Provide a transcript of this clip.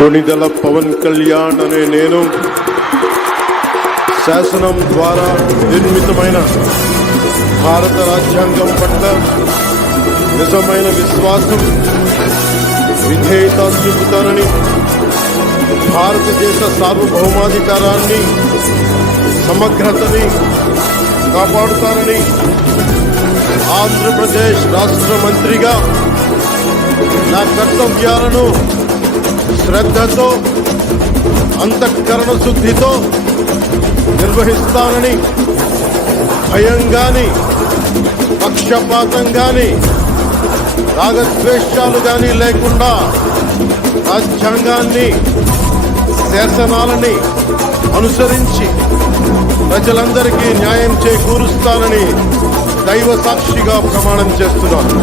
కొణిదెల పవన్ కళ్యాణ్ అనే నేను శాసనం ద్వారా నిర్మితమైన భారత రాజ్యాంగం పట్ల నిజమైన విశ్వాసం విధేయత చూపుతానని, భారతదేశ సార్వభౌమాధికారాన్ని సమగ్రతని కాపాడుతానని ఆంధ్రప్రదేశ్ రాష్ట్ర మంత్రిగా నా కర్తవ్యాలను శ్రద్ధతో అంతఃకరణ శుద్ధితో నిర్వహిస్తానని, భయం గాని పక్షపాతం గాని రాగద్వేషాలు గాని లేకుండా రాజ్యాంగాన్ని శాసనాలని అనుసరించి ప్రజలందరికీ న్యాయం చేకూరుస్తానని దైవ సాక్షిగా ప్రమాణం చేస్తున్నాను.